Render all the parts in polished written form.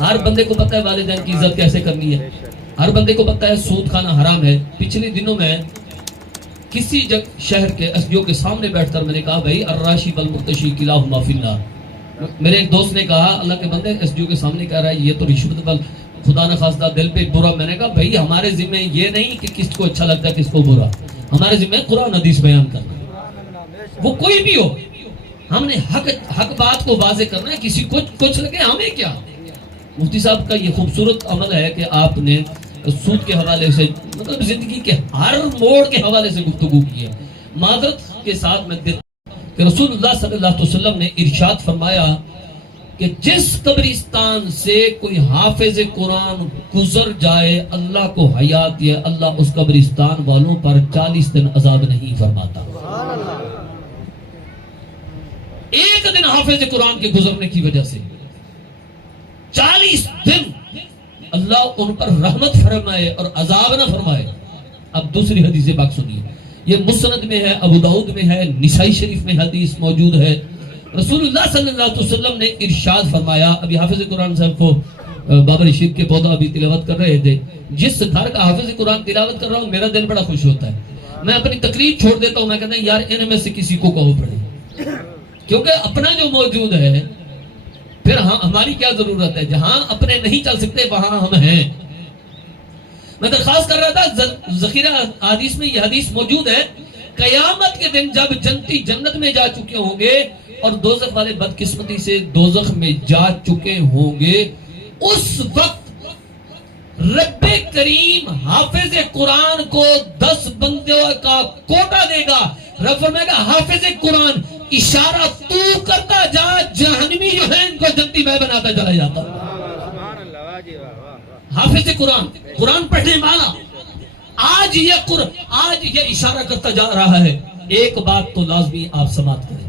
ہر بندے کو پتہ ہے والدین کی عزت کیسے کرنی ہے، ہر بندے کو پتہ ہے سود کھانا حرام ہے۔ پچھلے دنوں میں کسی شہر کے ایس ڈی او کے سامنے بیٹھ کر میں نے کہا بھائی الراشی والمرتشی کلاہما فی النار۔ میرے ایک دوست نے کہا اللہ کے بندے ایس ڈی او کے سامنے کہہ رہا ہے یہ تو رشوت وال خدا نہ خواستہ دل پہ برا۔ میں نے کہا بھائی ہمارے ذمہ یہ نہیں کہ کس کو اچھا لگتا ہے کس کو برا، ہمارے ذمہ قرآن حدیث بیان کرنا، وہ کوئی بھی ہو۔ ہم نے حق بات کو واضح کرنا ہے، کسی کو کچھ لگے ہمیں کیا۔ مفتی صاحب کا یہ خوبصورت عمل ہے کہ آپ نے سود کے حوالے سے مطلب زندگی کے ہر موڑ کے حوالے سے گفتگو کی ہے۔ معذرت کے ساتھ میں کہ رسول اللہ صلی اللہ علیہ وسلم نے ارشاد فرمایا کہ جس قبرستان سے کوئی حافظ قرآن گزر جائے اللہ کو حیات یہ اللہ اس قبرستان والوں پر 40 دن عذاب نہیں فرماتا۔ ایک دن حافظ قرآن کے گزرنے کی وجہ سے 40 دن اللہ ان پر رحمت فرمائے اور عذاب نہ فرمائے۔ اب دوسری حدیث پاک سنیے، یہ مسند میں ہے، ابو داؤد میں ہے، نسائی شریف میں حدیث موجود ہے۔ رسول اللہ صلی اللہ علیہ وسلم نے ارشاد فرمایا، ابھی حافظ قرآن صاحب کو بابا رشید کے پودا ابھی تلاوت کر رہے تھے، جس گھر کا حافظ قرآن تلاوت کر رہا ہوں میرا دل بڑا خوش ہوتا ہے۔ میں اپنی تقریر چھوڑ دیتا ہوں، میں کہتا ہوں یار ان میں سے کسی کو کہو پڑھے، کیونکہ اپنا جو موجود ہے پھر ہماری کیا ضرورت ہے، جہاں اپنے نہیں چل سکتے وہاں ہم ہیں۔ میں درخواست کر رہا تھا، ذخیرہ حدیث میں یہ حدیث موجود ہے، قیامت کے دن جب جنتی جنت میں جا چکے ہوں گے اور دوزخ والے بدقسمتی سے دوزخ میں جا چکے ہوں گے، اس وقت رب کریم حافظ قرآن کو 10 بندوں کا کوٹا دے گا۔ رب فرمائے گا حافظ قرآن اشارہ تو کرتا جا، جہنمی جو ہے ان کو جنتی میں بناتا چلا جاتا۔ حافظ قرآن، قرآن پڑھنے والا آج یہ اشارہ کرتا جا رہا ہے۔ ایک بات تو لازمی آپ سماعت کریں،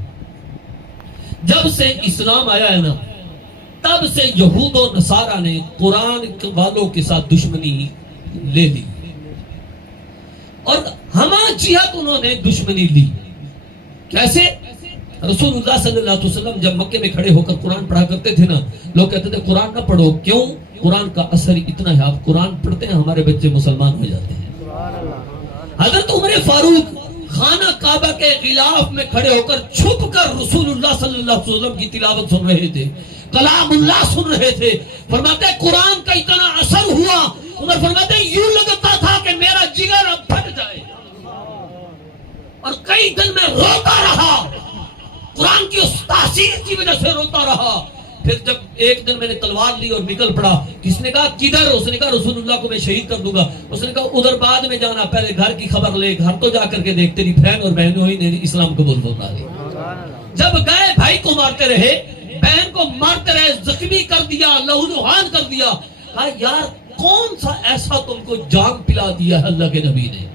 جب سے اسلام آیا ہے نا تب سے یہود و نصارہ نے قرآن والوں کے ساتھ دشمنی لے لی، اور ہما جہت انہوں نے دشمنی لی۔ کیسے؟ رسول اللہ صلی اللہ علیہ وسلم جب مکے میں کھڑے ہو کر قرآن پڑھا کرتے تھے نا، لوگ کہتے تھے قرآن نہ پڑھو، کیوں؟ قرآن کا اثر اتنا ہے، آپ قرآن پڑھتے ہیں ہمارے بچے مسلمان ہو جاتے ہیں۔ حضرت عمر فاروق خانہ کعبہ کے غلاف میں کھڑے ہو کر چھپ کر رسول اللہ صلی اللہ علیہ وسلم کی تلاوت سن رہے تھے، کلام اللہ سن رہے تھے۔ فرماتے ہیں قرآن کا اتنا اثر ہوا، عمر فرماتے ہیں یوں لگتا تھا کہ میرا جگر اب پھٹ جائے، اور کئی دن میں روتا رہا، قرآن کی اس تاثیر کی وجہ سے روتا رہا۔ پھر جب ایک دن میں نے تلوار لی اور نکل پڑا، کس نے کہا کدھر؟ اس نے کہا رسول اللہ کو میں شہید کر دوں گا۔ اس نے کہا ادھر بعد میں جانا، پہلے گھر کی خبر لے، گھر تو جا کر کے دیکھ تیری بہن اور بہنوں ہی نے اسلام قبول کرنا لی۔ جب گئے بھائی کو مارتے رہے، بہن کو مارتے رہے، زخمی کر دیا، لہولہان کر دیا۔ کہا یار کون سا ایسا تم کو جان پلا دیا ہے اللہ کے نبی نے،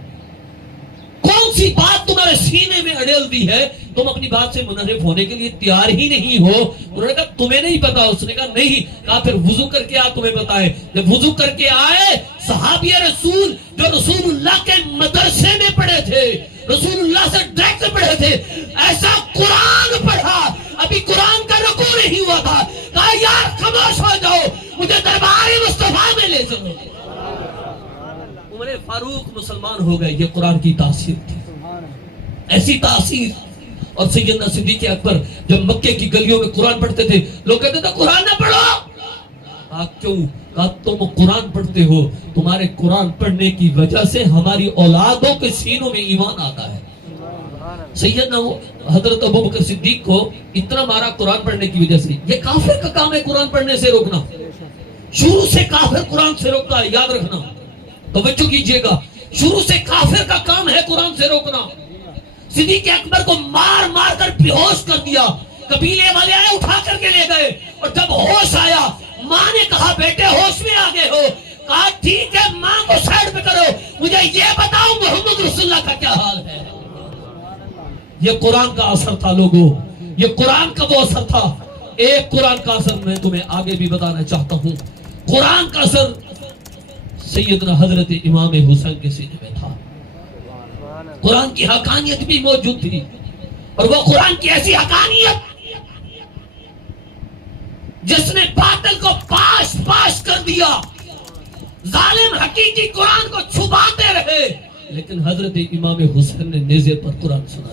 کون سی بات تمہارے سینے میں اڑیل دی ہے، تم اپنی بات سے منحرف ہونے کے لیے تیار ہی نہیں ہو؟ انہوں نے کہا تمہیں نہیں پتا؟ اس نے کہا نہیں۔ کہا پھر وضو کر کے آ، تمہیں پتا ہے۔ جب وضو کر کے آئے، صحابی رسول جو رسول اللہ کے مدرسے میں پڑھے تھے، رسول اللہ سے ڈائریکٹ پڑھے تھے، ایسا قرآن پڑھا، ابھی قرآن کا رکوع نہیں ہوا تھا۔ کہا یار خاموش ہو جاؤ، مجھے دربار مصطفیٰ میں لے چلو۔ عمر فاروق مسلمان ہو گئے، یہ قرآن کی تاثیر تھی، ایسی تاثیر۔ اور سیدنا صدیق اکبر جب مکے کی گلیوں میں قرآن پڑھتے تھے، لوگ کہتے تھے قرآن نہ پڑھو۔ کہا کیوں؟ کہا تم قرآن پڑھتے ہو، تمہارے قرآن پڑھنے کی وجہ سے ہماری اولادوں کے سینوں میں ایمان آتا ہے۔ سیدنا حضرت ابوبکر صدیق کو اتنا مارا قرآن پڑھنے کی وجہ سے۔ یہ کافر کا کام ہے قرآن پڑھنے سے روکنا، شروع سے کافر قرآن سے روکتا ہے، یاد رکھنا، توجہ کیجئے گا، شروع سے کافر کا کام ہے قرآن سے روکنا۔ صدیق اکبر کو مار مار کر بے ہوش کر دیا، قبیلے والے آئے اٹھا کر کے لے گئے، اور جب ہوش آیا ماں نے کہا بیٹے ہوش میں آ گئے ہو؟ کہا ٹھیک ہے ماں کو سائڈ پہ کرو، مجھے یہ بتاؤ محمد رسول اللہ کا کیا حال ہے۔ یہ قرآن کا اثر تھا لوگوں، یہ قرآن کا وہ اثر تھا۔ ایک قرآن کا اثر میں تمہیں آگے بھی بتانا چاہتا ہوں، قرآن کا اثر سیدنا حضرت امام حسین کے سینے میں تھا۔ قرآن کی حقانیت بھی موجود تھی، اور وہ قرآن کی ایسی حقانیت جس نے باطل کو پاش دیا. ظالم حقیقی قرآن کو چھپاتے رہے, لیکن حضرت امام حسین نے نیزے پر قرآن سنا.